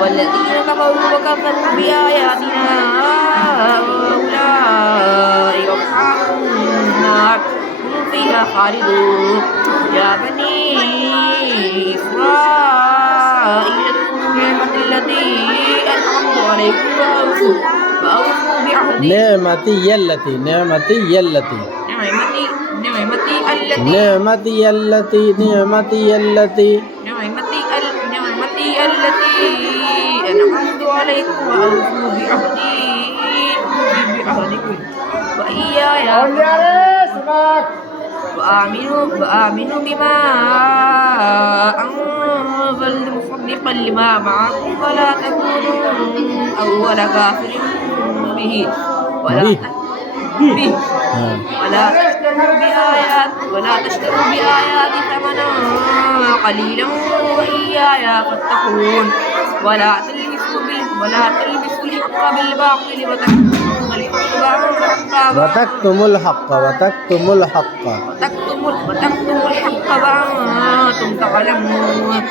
والذين كفروا وكذبوا بآياتنا أولئك أصحاب النار هم فيها خالدون يا بني إسرائيل اذكروا نعمتي التي أنعمت عليكم فأوفوا بعهدي نعمتي التي نعمتي التي أنعمت عليكم وأوفوا بعهدي أوفي بعهدكم وإياي وآمنوا بما أنزلت مصدقا لما معكم ولا تكونوا أول كافر به ولا تشتروا بآياتي ثمنا قليلا وإياي فاتقون ولا تلبسوا الحق بالباطل وتكتموا الحق وأنتم تعلمون